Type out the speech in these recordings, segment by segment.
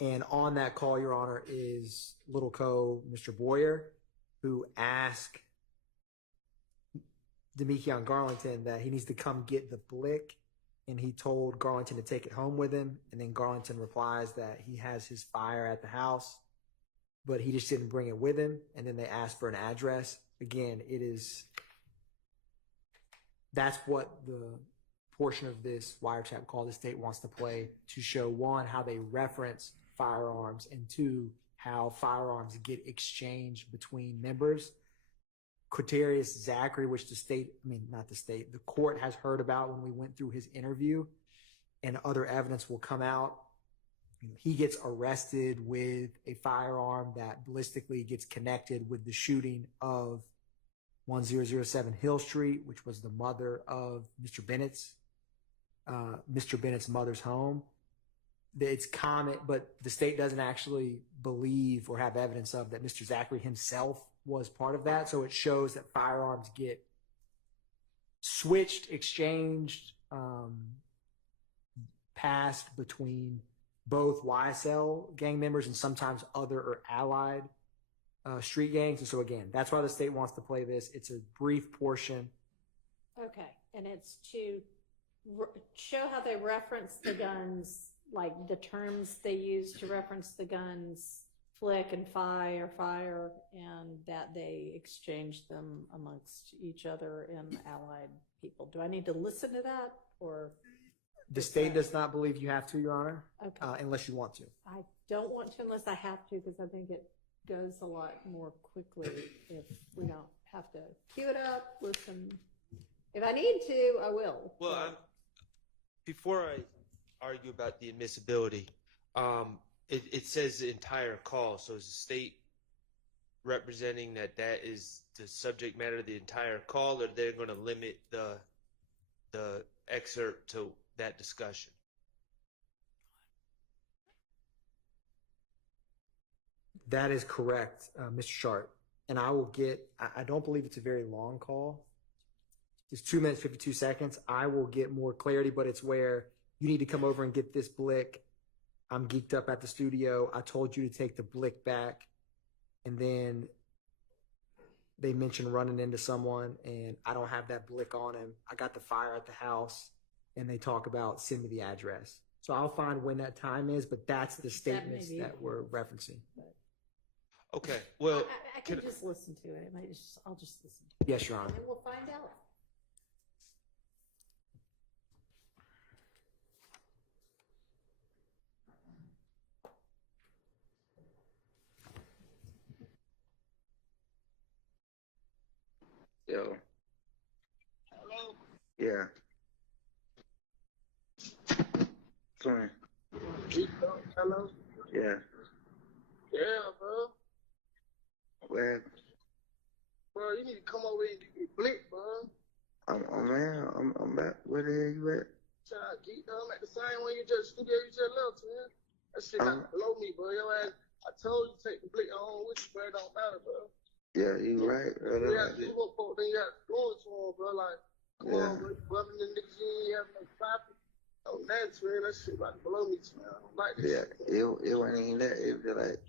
And on that call, Your Honor, is Little Co, Mr. Boyer, who asked Damekion Garlington that he needs to come get the blick, and he told Garlington to take it home with him. And then Garlington replies that he has his fire at the house, but he just didn't bring it with him. And then they asked for an address. Again, that's what the portion of this wiretap call the state wants to play, to show, one, how they reference firearms, and two, how firearms get exchanged between members. Quamarvious Zachary, which the court has heard about when we went through his interview, and other evidence will come out. He gets arrested with a firearm that ballistically gets connected with the shooting of 1007 Hill Street, which was the mother of Mr. Bennett's mother's home. It's common, but the state doesn't actually believe or have evidence of that Mr. Zachary himself was part of that. So it shows that firearms get switched, exchanged, passed between both YSL gang members and sometimes other or allied street gangs. And so again, that's why the state wants to play this. It's a brief portion. Okay, and it's to show how they reference the guns, like the terms they use to reference the guns, flick and fire, and that they exchange them amongst each other and allied people. Do I need to listen to that, or? The state does not believe you have to, Your Honor, okay. Unless you want to. I don't want to unless I have to, because I think it goes a lot more quickly if we don't have to cue it up, listen. If I need to, I will. Well, before I argue about the admissibility, it says the entire call. So is the state representing that is the subject matter of the entire call, or they're going to limit the excerpt to that discussion? That is correct, Mr. Schardt. And I don't believe it's a very long call. It's 2 minutes, 52 seconds. I will get more clarity, but it's where you need to come over and get this blick. I'm geeked up at the studio. I told you to take the blick back. And then they mentioned running into someone, and I don't have that blick on him. I got the fire at the house, and they talk about send me the address. So I'll find when that time is, but that's the statements that we're referencing. Okay, well, I can just listen to it. I'll just listen to it. Yes, Your Honor. And we'll find out. Yo. Hello? Yeah. Sorry. Hello? Yeah. Yeah, bro. Where? Bro, you need to come over here and get blick, bro. I'm back. Where the hell you at? Trying to geek them at the same one you just studio you just left, man. That shit got below me, bro. Your ass, I told you to take the blick home with you, bro. It don't matter, bro. Yeah, you right. You got to do what folk then you got to do it to them, bro. Like, come on, bro. You rubbing the niggas in, you having no profit. Oh, that's man. That shit about to blow me, man. I don't like this shit. It wasn't even that. It was just like,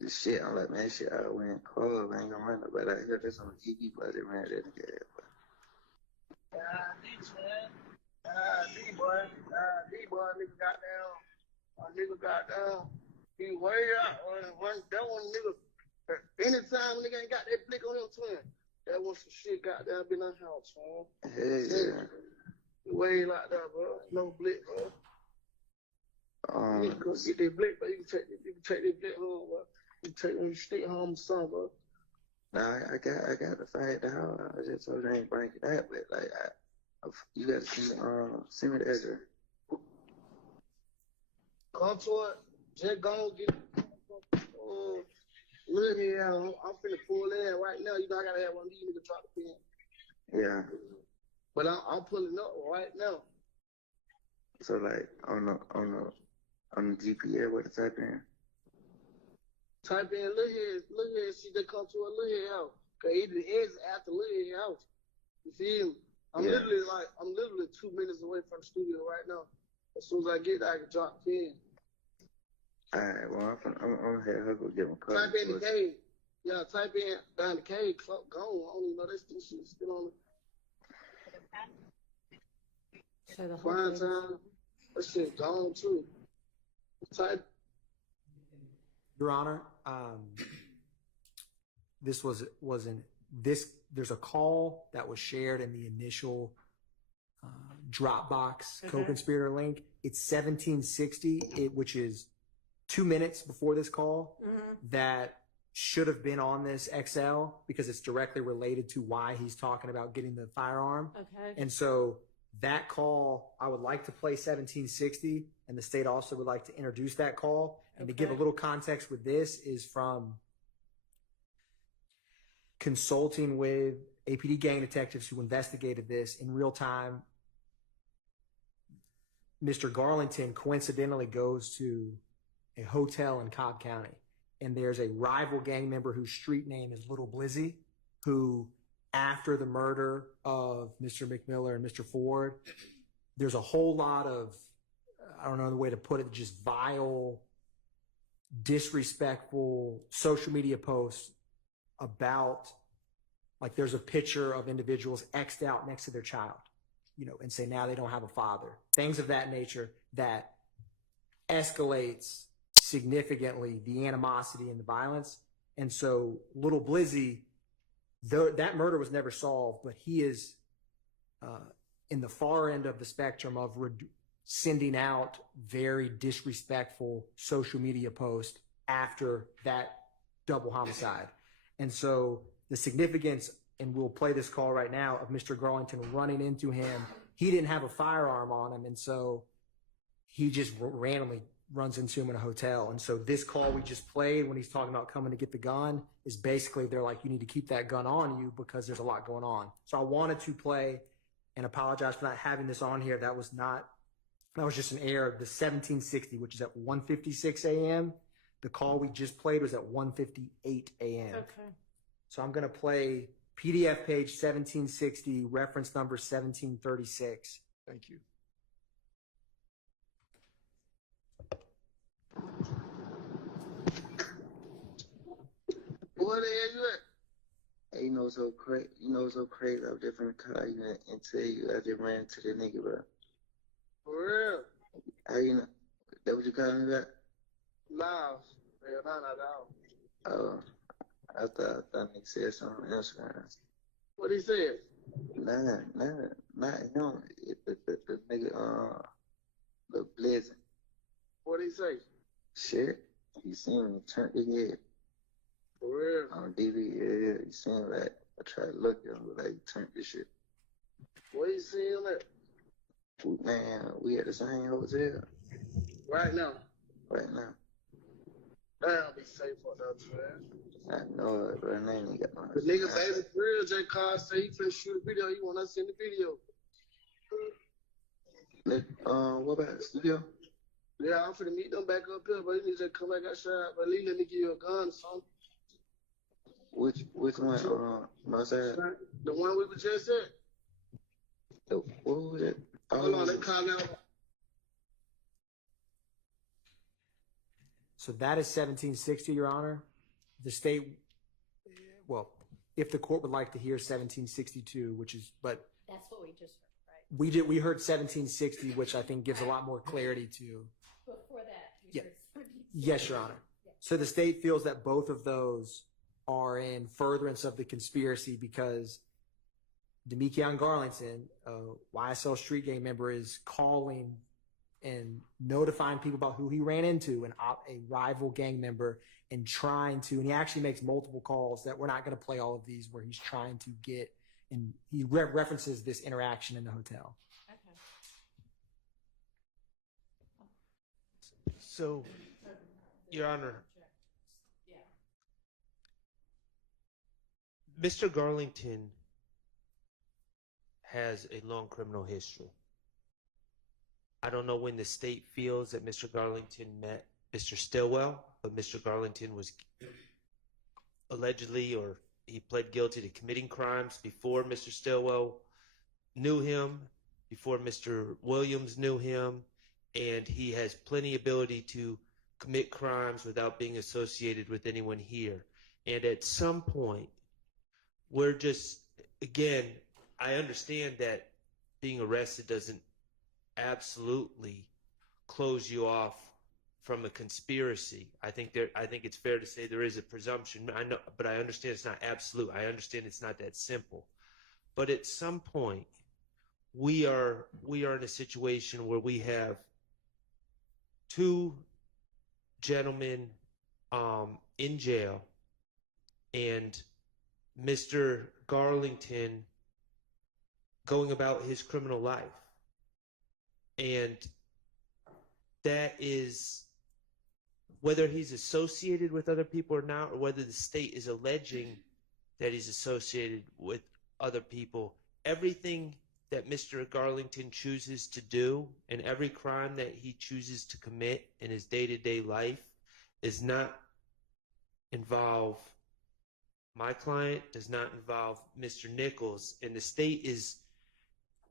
the shit, I'm like, man, shit, I went club, I ain't gonna run nobody out here. That's on the TV, but I ran that nigga ass, bro. Man. D-boy, nigga got down. A nigga got down. He way out. That one nigga, anytime nigga ain't got that blick on him, twin, that one some shit got down, been in the house, man. Hey, yeah. Way like that, bro. No blick, bro. You can go get that blick, but you can take that blick home, bro. You can take when you stay home or something, bro. Nah, I got to fight the house. I just told you I ain't bring it that, but like, you gotta send me the address. Come to it. Just go get it. Look here, I'm finna pull in right now. You know I gotta have one of these niggas drop the pin. Yeah. But I'm pulling up right now. So like on the GPS, what to type in? Type in look here, see they come to a look here house. Cause either the edge after look here house. You feel me? I'm literally 2 minutes away from the studio right now. As soon as I get there, I can drop the pin. All right, well, I'm gonna have her go get my car. Type in the cave. Yeah, type in down the cave. Gone. I don't even know this shit still on So the the whole prime thing. time. That shit gone too. Type. Your Honor, this wasn't this. There's a call that was shared in the initial Dropbox co-conspirator link. It's 1760, which is 2 minutes before this call. That should have been on this XL because it's directly related to why he's talking about getting the firearm. Okay. And so that call, I would like to play 1760, and the state also would like to introduce that call. And to give a Okay. little context with this is from consulting with APD gang detectives who investigated this in real time. Mr. Garlington coincidentally goes to a hotel in Cobb County, and there's a rival gang member whose street name is Lil Blizzy, who, after the murder of Mr. McMiller and Mr. Ford, there's a whole lot of, I don't know the way to put it, just vile, disrespectful social media posts about, like, there's a picture of individuals X'd out next to their child, you know, and say now they don't have a father. Things of that nature that escalates significantly the animosity and the violence. And so Lil Blizzy, that murder was never solved, but he is in the far end of the spectrum of sending out very disrespectful social media posts after that double homicide. And so the significance, and we'll play this call right now, of Mr. Garlington running into him. He didn't have a firearm on him, and so he just randomly runs into him in a hotel. And so this call we just played when he's talking about coming to get the gun is basically, they're like, you need to keep that gun on you because there's a lot going on. So I wanted to play and apologize for not having this on here. That was just an error. The 1760, which is at 1:56 a.m. The call we just played was at 1:58 a.m. Okay. So I'm going to play PDF page 1760, reference number 1736. Thank you. Where the hell you at? Hey, you know so crazy. I was just in the car and tell you I just ran into the nigga, bro. For real? How you know? That what you calling me back? Live. Hell, not at all. Oh, I thought nigga said something on Instagram. What he said? Nah, not him. The nigga, Lil Blizzy. What he say? Shit, he seen me turn his head For real? on DV. Yeah, he seen like I tried to look at him, but like he turned this shit. Where you see him at? Man, we at the same hotel Right now. right now. Damn, be safe for that, man. I know it, but I ain't got no. The nigga baby for real, J. Carr say he finna shoot a video. He want us in the video. What about the studio? Yeah, I'm finna meet them back up here, but he need to come back outside. But at least let me give you a gun or something. Which one? My side. The one we were just at. What was it? Hold on, they call out. So that is 1760, Your Honor. The state, well, if the court would like to hear 1762, which is, but That's what we just heard, right? we heard 1760, which I think gives a lot more clarity to. Before that, we Yeah. heard something. Yes, Your Honor. So the state feels that both of those are in furtherance of the conspiracy because Damekion Garlington, a YSL street gang member, is calling and notifying people about who he ran into, a rival gang member, and trying to, and he actually makes multiple calls that we're not going to play all of these, where he's trying to get, and he references this interaction in the hotel. Okay. So, Your Honor, Yeah. Mr. Garlington has a long criminal history. I don't know when the state feels that Mr. Garlington met Mr. Stillwell, but Mr. Garlington was allegedly, or he pled guilty to committing crimes before Mr. Stillwell knew him, before Mr. Williams knew him, and he has plenty ability to commit crimes without being associated with anyone here. And at some point, we're just, again, I understand that being arrested doesn't absolutely close you off from a conspiracy. I think it's fair to say there is a presumption. I know, but I understand it's not absolute. I understand it's not that simple. But at some point, we are in a situation where we have two gentlemen in jail, and Mr. Garlington going about his criminal life. And that is, whether he's associated with other people or not, or whether the state is alleging that he's associated with other people, everything that Mr. Garlington chooses to do and every crime that he chooses to commit in his day-to-day life does not involve my client, does not involve Mr. Nichols. And the state is,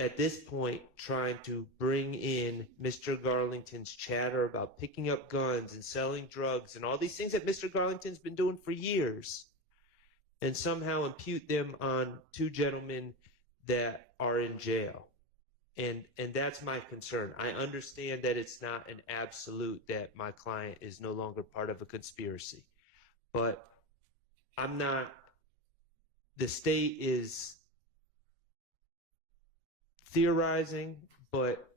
at this point, trying to bring in Mr. Garlington's chatter about picking up guns and selling drugs and all these things that Mr. Garlington's been doing for years, and somehow impute them on two gentlemen that are in jail. And that's my concern. I understand that it's not an absolute that my client is no longer part of a conspiracy, but I'm not, the state is theorizing, but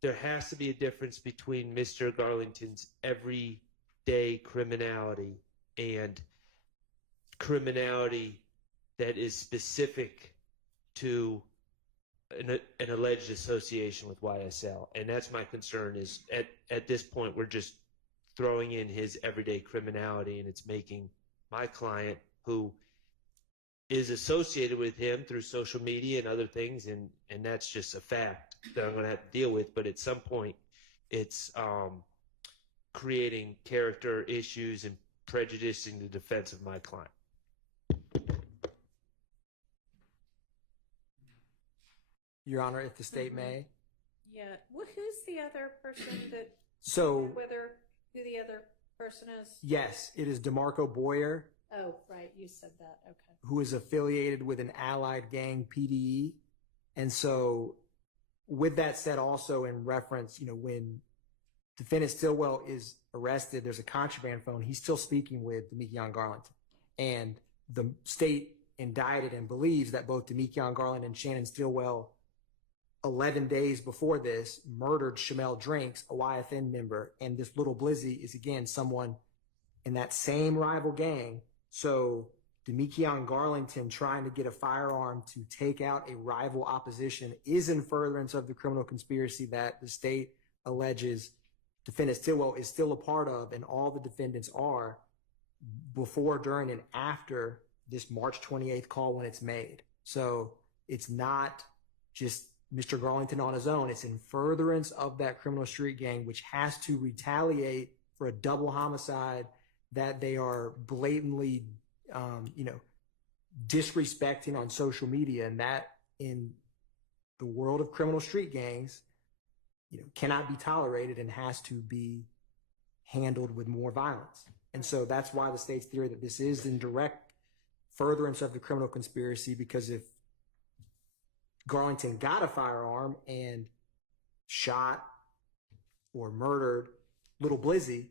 there has to be a difference between Mr. Garlington's everyday criminality and criminality that is specific to an alleged association with YSL. And that's my concern, is at this point we're just throwing in his everyday criminality, and it's making my client, who is associated with him through social media and other things, and that's just a fact that I'm going to have to deal with. But at some point, it's creating character issues and prejudicing the defense of my client. Your Honor, if the state may. Yeah. Well, who's the other person that? So, Who the other person is? yes, it is DeMarco Boyer, Oh, right. You said that. Okay. who is affiliated with an allied gang, PDE. And so, with that said, also in reference, when defendant Stillwell is arrested, there's a contraband phone. He's still speaking with Damekion Garlington. And the state indicted and believes that both Damekion Garlington and Shannon Stillwell, 11 days before this, murdered Shymel Drinks, a YFN member. And this Lil Blizzy is, again, someone in that same rival gang. So Damekion Garlington trying to get a firearm to take out a rival opposition is in furtherance of the criminal conspiracy that the state alleges defendant Stillwell is still a part of, and all the defendants are, before, during, and after this March 28th call when it's made. So it's not just Mr. Garlington on his own. It's in furtherance of that criminal street gang, which has to retaliate for a double homicide that they are blatantly, disrespecting on social media. And that, in the world of criminal street gangs, cannot be tolerated and has to be handled with more violence. And so that's why the state's theory that this is in direct furtherance of the criminal conspiracy, because if Garlington got a firearm and shot or murdered Lil Blizzy,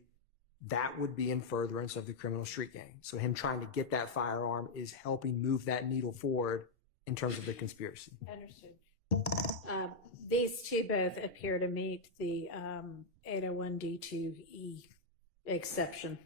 that would be in furtherance of the criminal street gang. So him trying to get that firearm is helping move that needle forward in terms of the conspiracy. Understood. These two both appear to meet the 801D2E exception.